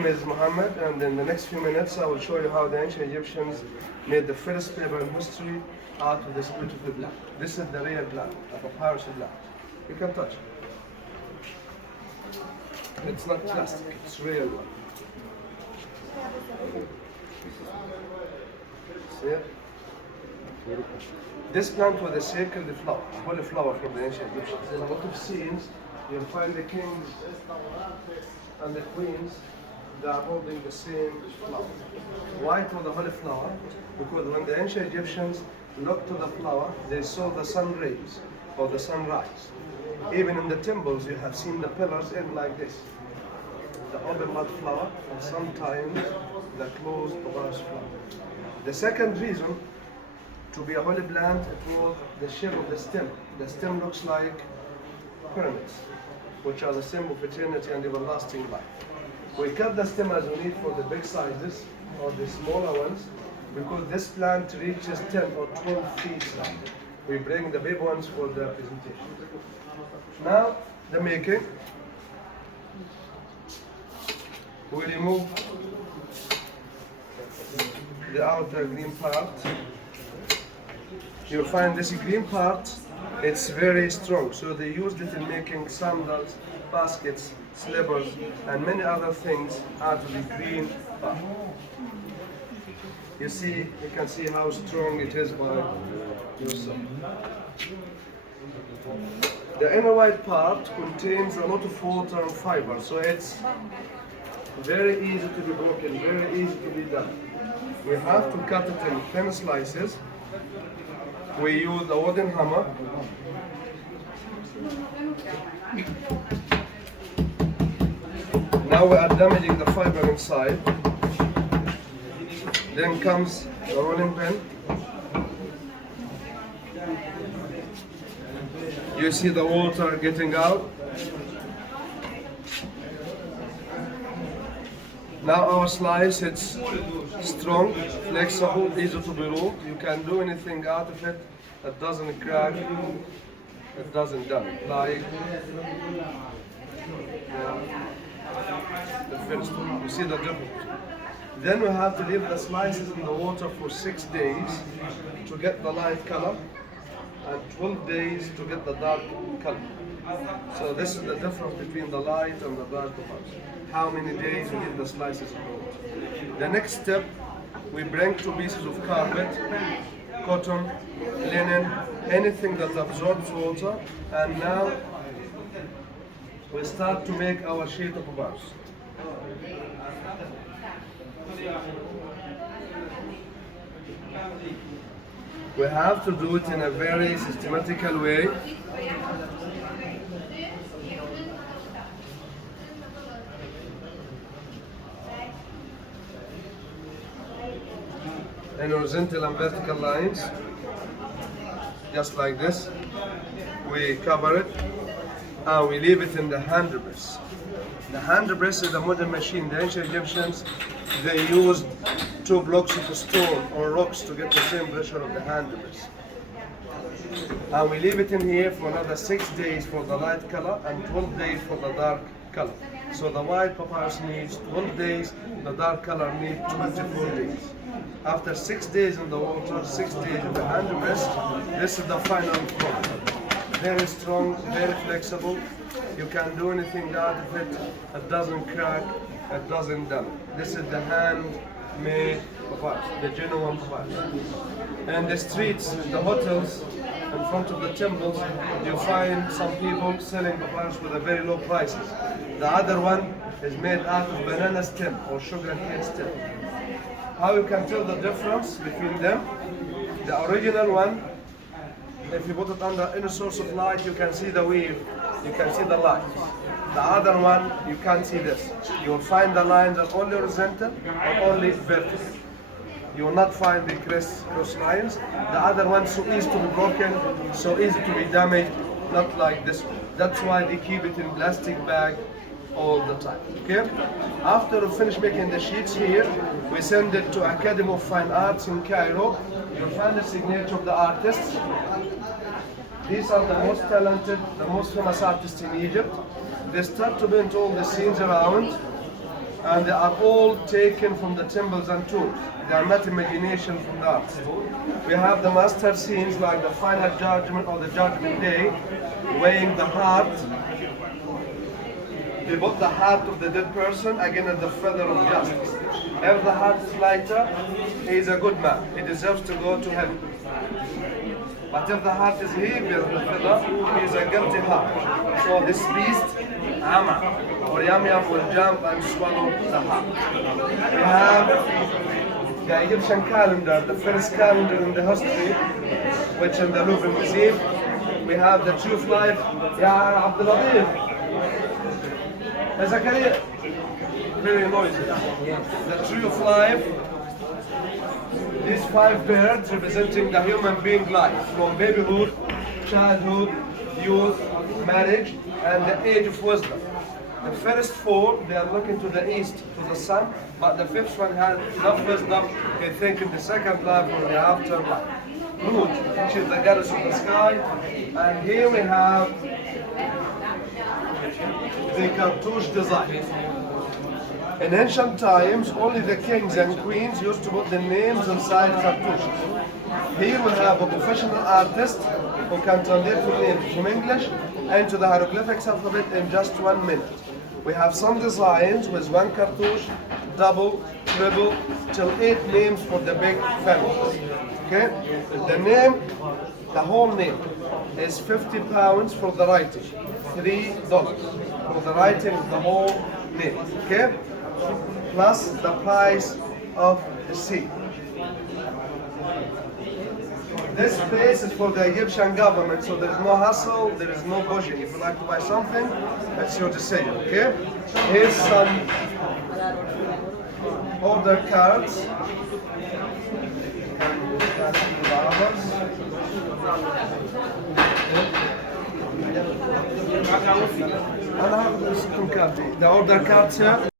name is Muhammad, and in the next few minutes I will show you how the ancient Egyptians made the first paper in history out of this beautiful blood. This is the real blood, the papyrus blood. You can touch it. It's not plastic, it's real one. See it? This plant was a sacred flower, a holy flower from the ancient Egyptians. In a lot of scenes, you'll find the kings and the queens, they are holding the same flower. Why it was a holy flower? Because when the ancient Egyptians looked to the flower, they saw the sun rays or the sunrise. Even in the temples, you have seen the pillars end like this. The open mud flower, and sometimes the closed papyrus flower. The second reason to be a holy plant, it was the shape of the stem. The stem looks like pyramids, which are the symbol of eternity and everlasting life. We cut the stem as we need for the big sizes or the smaller ones, because this plant reaches 10 or 12 feet long. We bring the big ones for the presentation. Now, the making. We remove the outer green part. You'll find this green part, it's very strong, so they used it in making sandals, baskets, slippers, and many other things out of the green part. You can see how strong it is by yourself. The inner white part contains a lot of water and fiber, so it's very easy to be broken, very easy to be done. We have to cut it in thin slices. We use a wooden hammer. Now we are damaging the fiber inside. Then comes the rolling pin. You see the water getting out. Now our slice, it's strong, flexible, easy to be rolled. You can do anything out of it. It doesn't crack, it doesn't damage. Like the first one. You see the difference. Then we have to leave the slices in the water for 6 days to get the light color and 12 days to get the dark color. So this is the difference between the light and the dark papyrus. How many days we leave the slices in the water. The next step, we bring 2 pieces of carpet, cotton, linen, anything that absorbs water, and now we start to make our sheet of papyrus. We have to do it in a very systematical way. In horizontal and vertical lines, just like this. We cover it and we leave it in the hand press. The hand press is a modern machine. The ancient Egyptians, they used 2 blocks of stone or rocks to get the same pressure of the hand press. And we leave it in here for another 6 days for the light color and 12 days for the dark color. So the white papyrus needs 12 days, the dark color needs 24 days. After 6 days in the water, 6 days in the hand press, this is the final product. Very strong, very flexible. You can do anything out of it. It doesn't crack, it doesn't damage. This is the hand-made papyrus, the genuine papyrus. And the streets, the hotels, in front of the temples, you find some people selling papyrus with a very low prices. The other one is made out of banana stem or sugar cane stem. How you can tell the difference between them? The original one, if you put it under any source of light, you can see the weave, you can see the light. The other one, you can't see this. You will find the lines are only horizontal or only vertical. You will not find the cross lines. The other one so easy to be broken, so easy to be damaged, not like this one. That's why they keep it in plastic bag all the time. Okay? After we finish making the sheets here, we send it to Academy of Fine Arts in Cairo. You'll find the signature of the artists. These are the most talented, the most famous artists in Egypt. They start to paint all the scenes around. and they are all taken from the temples and tombs. They are not imagination from the artist. We have the master scenes like the final judgment or the judgment day, weighing the heart. They put the heart of the dead person against the feather of justice. If the heart is lighter, he is a good man. He deserves to go to heaven. But if the heart is heavier than the feather, he is a guilty heart. So this beast, Ama, or Yam Yam, will jump and swallow the heart. We have the Egyptian calendar, the first calendar in the history, which in the Louvre Museum. We have the tree of life. Ya Abdul Latif. Zakaria. Very noisy. The tree of life. These 5 birds representing the human being life, from babyhood, childhood, youth, marriage, and the age of wisdom. The first 4, they are looking to the east, to the sun, but the 5th one has enough wisdom, they think in the second life or the afterlife. Mood, which is the goddess of the sky, and here we have the cartouche design. In ancient times, only the kings and queens used to put the names inside cartouches. Here we have a professional artist who can translate the names from English into the hieroglyphics alphabet in just 1 minute. We have some designs with 1 cartouche, double, triple, till 8 names for the big families. Okay? The name, the whole name, is 50 pounds for the writing, $3 for the writing of the whole name. Okay? Plus the price of the seed. This place is for the Egyptian government, so there is no hassle, there is no budget. If you like to buy something, it's your decision, okay? Here's some order cards. The order cards here.